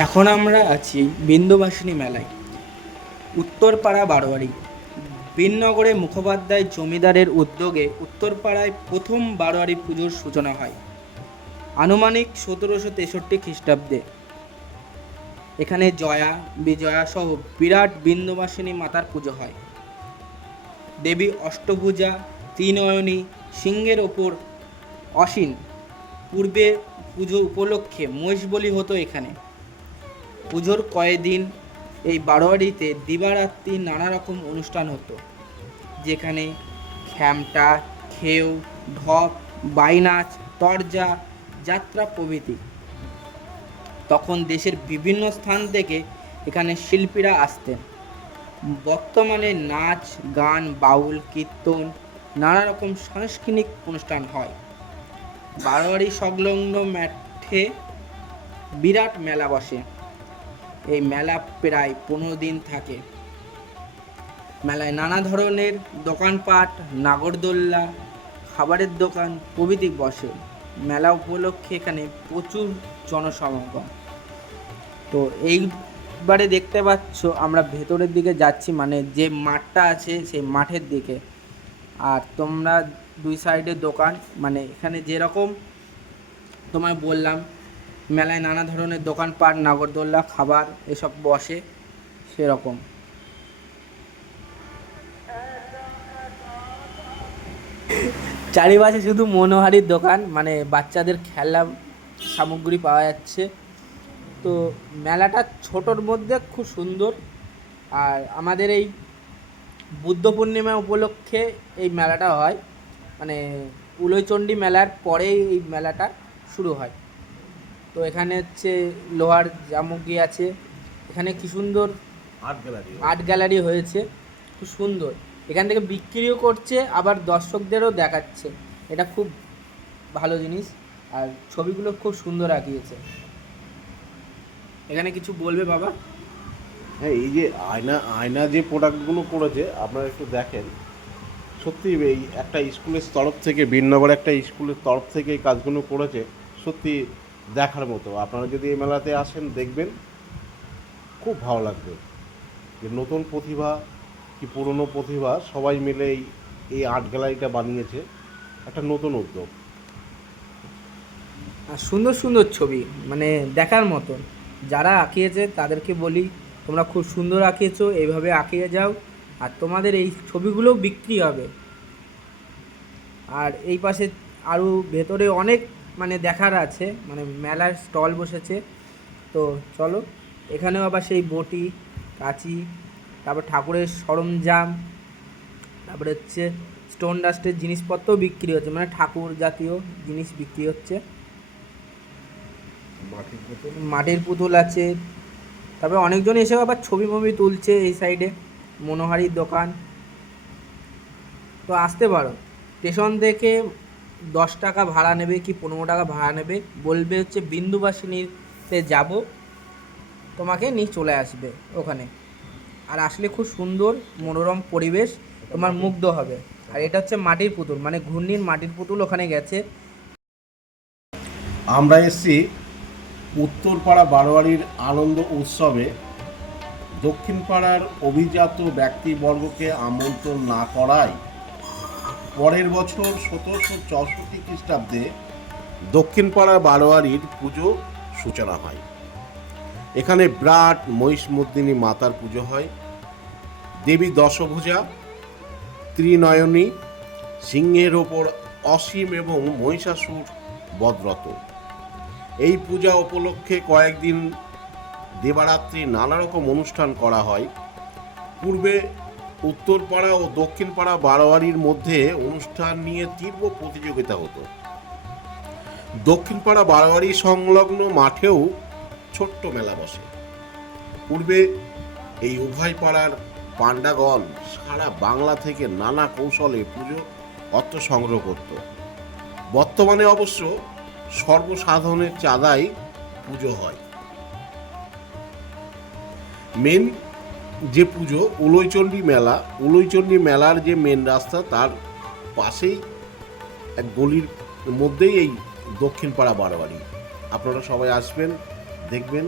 এখন আমরা আছি বিন্দুবাসিনী মেলায়, উত্তরপাড়া বারোয়ারি। বীরনগরে মুখোপাধ্যায় জমিদারের উদ্যোগে উত্তরপাড়ায় প্রথম বারোয়ারি পুজোর সূচনা হয় আনুমানিক 1763 খ্রিস্টাব্দে। এখানে জয়া, বিজয়া সহ বিরাট বিন্দুবাসিনী মাতার পুজো হয়। দেবী অষ্টভুজা, ত্রিনয়নী, সিংহের ওপর অসীন। পূর্বে পুজো উপলক্ষে মহিষ বলি হতো এখানে। পুজোর কয়েকদিন এই বারোয়ারিতে দিবারাত্রি নানা রকম অনুষ্ঠান হতো, যেখানে খ্যামটা, খেউ, ঢপ, বাইনাচ, তরজা, যাত্রা প্রভৃতি। তখন দেশের বিভিন্ন স্থান থেকে এখানে শিল্পীরা আসতেন। বর্তমানে নাচ, গান, বাউল, কীর্তন, নানা রকম সাংস্কৃতিক অনুষ্ঠান হয়। বারোয়ারি সংলগ্ন মাঠে বিরাট মেলা বসে। এই মেলা প্রায় 15 দিন থাকে। মেলায় নানা ধরনের দোকানপাট, নাগরদোল্লা, খাবারের দোকান প্রভৃতি বসে। মেলা উপলক্ষে এখানে প্রচুর জনসমাগম। তো এইবারে দেখতে পাচ্ছ আমরা ভেতরের দিকে যাচ্ছি, মানে যে মাঠটা আছে সেই মাঠের দিকে। আর তোমরা দুই সাইডে দোকান, মানে এখানে যেরকম তোমায় বললাম মেলায় নানা ধরনের দোকানপাট, নাগরদোল্লা, খাবার এসব বসে, সেরকম। চারিপাশে শুধু মনোহারীর দোকান, মানে বাচ্চাদের খেলনা সামগ্রী পাওয়া যাচ্ছে। তো মেলাটা ছোটোর মধ্যে খুব সুন্দর। আর আমাদের এই বুদ্ধ পূর্ণিমা উপলক্ষে এই মেলাটা হয়, মানে উলয়চণ্ডী মেলার পরেই এই মেলাটা শুরু হয়। তো এখানে হচ্ছে লোহার সামগ্রী আছে, এখানে কি সুন্দর আর্ট গ্যালারি হয়েছে, খুব সুন্দর। এখান থেকে বিক্রিও করছে, আবার দর্শকদেরও দেখাচ্ছে। এটা খুব ভালো জিনিস। আর ছবিগুলো খুব সুন্দর আঁকিয়েছে। এখানে কিছু বলবে বাবা? হ্যাঁ, এই যে আয়না আয়না যে প্রোডাক্টগুলো করেছে আপনারা একটু দেখেন, সত্যি এই একটা স্কুলের তরফ থেকে, বীরনগর একটা স্কুলের তরফ থেকে এই কাজগুলো করেছে, সত্যি দেখার মতো। আপনারা যদি এই মেলাতে আসেন দেখবেন, খুব ভালো লাগবে যে নতুন প্রতিভা কি পুরনো প্রতিভা সবাই মিলে এই আর্ট গ্যালারিটা বানিয়েছে, একটা নতুন উদ্যোগ। আর সুন্দর সুন্দর ছবি, মানে দেখার মতন। যারা আঁকিয়েছে তাদেরকে বলি, তোমরা খুব সুন্দর আঁকিয়েছো, এইভাবে আঁকিয়ে যাও, আর তোমাদের এই ছবিগুলোও বিক্রি হবে। আর এই পাশে আরও ভেতরে অনেক মানে দেখার আছে, মানে মেলার স্টল বসেছে। তো চলো, এখানেও আবার সেই বটি, কাঁচি, তারপর ঠাকুরের সরঞ্জাম, তারপরে হচ্ছে স্টোন ডাস্টের জিনিসপত্রও বিক্রি হচ্ছে, মানে ঠাকুর জাতীয় জিনিস বিক্রি হচ্ছে। মাটির পুতুল আছে। তারপরে অনেকজন এসে আবার ছবি মবি তুলছে এই সাইডে। মনোহারীর দোকান। তো আসতে পারো। স্টেশন থেকে 10 টাকা ভাড়া নেবে কি 15 টাকা ভাড়া নেবে, বলবে হচ্ছে বিন্দুবাসিনীতে যাব, তোমাকে নিয়ে চলে আসবে ওখানে। আর আসলে খুব সুন্দর মনোরম পরিবেশ, তোমার মুগ্ধ হবে। আর এটা হচ্ছে মাটির পুতুল, মানে ঘূর্ণির মাটির পুতুল ওখানে গেছে। আমরা এসছি উত্তরপাড়া বারোয়ারির আনন্দ উৎসবে। দক্ষিণ পাড়ার অভিজাত ব্যক্তিবর্গকে আমন্ত্রণ না করায় পরের বছর 1764 খ্রিস্টাব্দে দক্ষিণ পাড়া বারোয়ারির পুজো সূচনা হয়। এখানে বিরাট মহিষমর্দিনী মাতার পুজো হয়। দেবী দশভুজা, ত্রিনয়নী, সিংহের ওপর অসীম এবং মহিষাসুর বধরত। এই পূজা উপলক্ষে কয়েকদিন দেবারাত্রি নানা রকম অনুষ্ঠান করা হয়। পূর্বে উত্তরপাড়া ও দক্ষিণপাড়া বারোয়ারির মধ্যে অনুষ্ঠান নিয়ে তীব্র প্রতিযোগিতা হতো। দক্ষিণপাড়া বারোয়ারি সংলগ্ন মাঠেও ছোট্ট মেলা বসে। পূর্বে এই উভয় পাড়ার পাণ্ডাগণ সারা বাংলা থেকে নানা কৌশলে পুজো অর্থ সংগ্রহ করত। বর্তমানে অবশ্য সর্বসাধারণের চাঁদায় পুজো হয়। মেন যে পুজো উলয়চণ্ডী মেলা, উলয়চণ্ডী মেলার যে মেন রাস্তা তার পাশেই এক গলির মধ্যেই এই দক্ষিণপাড়া বারোয়ারি। আপনারা সবাই আসবেন, দেখবেন,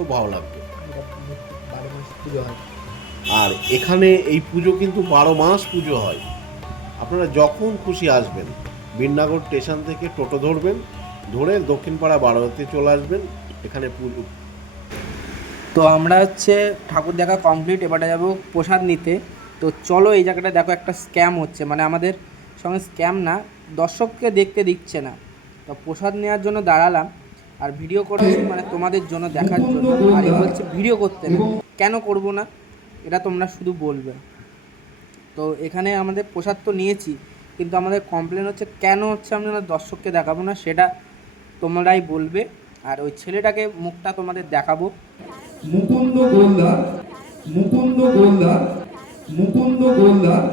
খুব ভালো লাগবে। এটা 12 মাস পুজো হয়। আর এখানে এই পুজো কিন্তু 12 মাস পুজো হয়। আপনারা যখন খুশি আসবেন, বিন্নাগর স্টেশন থেকে টোটো ধরবেন, ধরে দক্ষিণপাড়া বারোয়ারিতে চলে আসবেন। এখানে পুজো। তো আমরা হচ্ছে ঠাকুর দেখা কমপ্লিট, এবারে যাবো প্রসাদ নিতে। তো চলো, এই জায়গাটা দেখো একটা স্ক্যাম হচ্ছে, মানে আমাদের সঙ্গে স্ক্যাম না, দর্শককে দেখতে দিচ্ছে না। তো প্রসাদ নেওয়ার জন্য দাঁড়ালাম, আর ভিডিও করছি মানে তোমাদের জন্য দেখার জন্য, আর এ বলছে ভিডিও করতে না। কেন করব না এটা তোমরা শুধু বলবে। তো এখানে আমাদের প্রসাদ তো নিয়েছি, কিন্তু আমাদের কমপ্লেন হচ্ছে কেন হচ্ছে আমরা দর্শককে দেখাবো না, সেটা তোমরাই বলবে। আর ওই ছেলেটাকে মুখটা তোমাদের দেখাবো। মুকুন্দ গোলদার, মুকুন্দ গোলদার, মুকুন্দ গোলদার,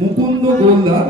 মুকুন্দ গোলদার।